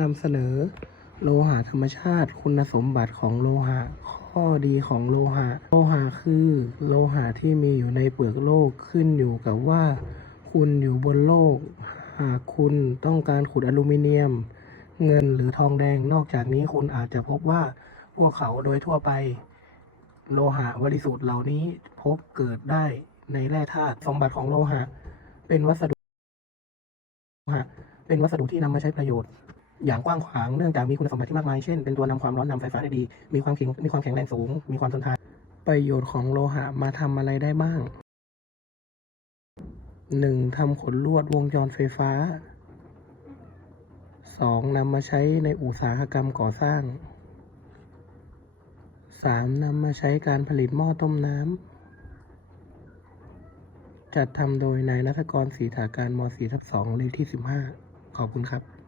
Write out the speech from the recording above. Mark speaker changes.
Speaker 1: นำเสนอ โลหะธรรมชาติ คุณสมบัติของโลหะ ข้อดีของโลหะ โลหะคือโลหะที่มีอยู่ในเปลือกโลกขึ้นอยู่กับว่า คุณอยู่บนโลก หากคุณต้องการขุดอลูมิเนียม เงินหรือทองแดงนอกจากนี้คุณอาจจะพบว่าพวกเขาโดยทั่วไป โลหะบริสุทธิ์เหล่านี้พบเกิดได้ในแร่ธาตุสมบัติของโลหะ เป็นวัสดุโลหะเป็นวัสดุที่นำมาใช้ประโยชน์ อย่างกว้างขวางเนื่องจากมีคุณสมบัติที่มากมาย เช่น เป็นตัวนำความร้อนนำไฟฟ้าได้ดี มีความแข็งมีความแข็งแรงสูง มีความทนทาน ประโยชน์ของโลหะมาทำอะไรได้บ้างหนึ่งทำขนลวดวงจรไฟฟ้าสองนำมาใช้ในอุตสาหกรรมก่อสร้างสามนำมาใช้การผลิตหม้อต้มน้ำจัดทำโดยนายนัทกรศรีถาการม .4 ทับ2เลขที่ 15 ขอบคุณครับ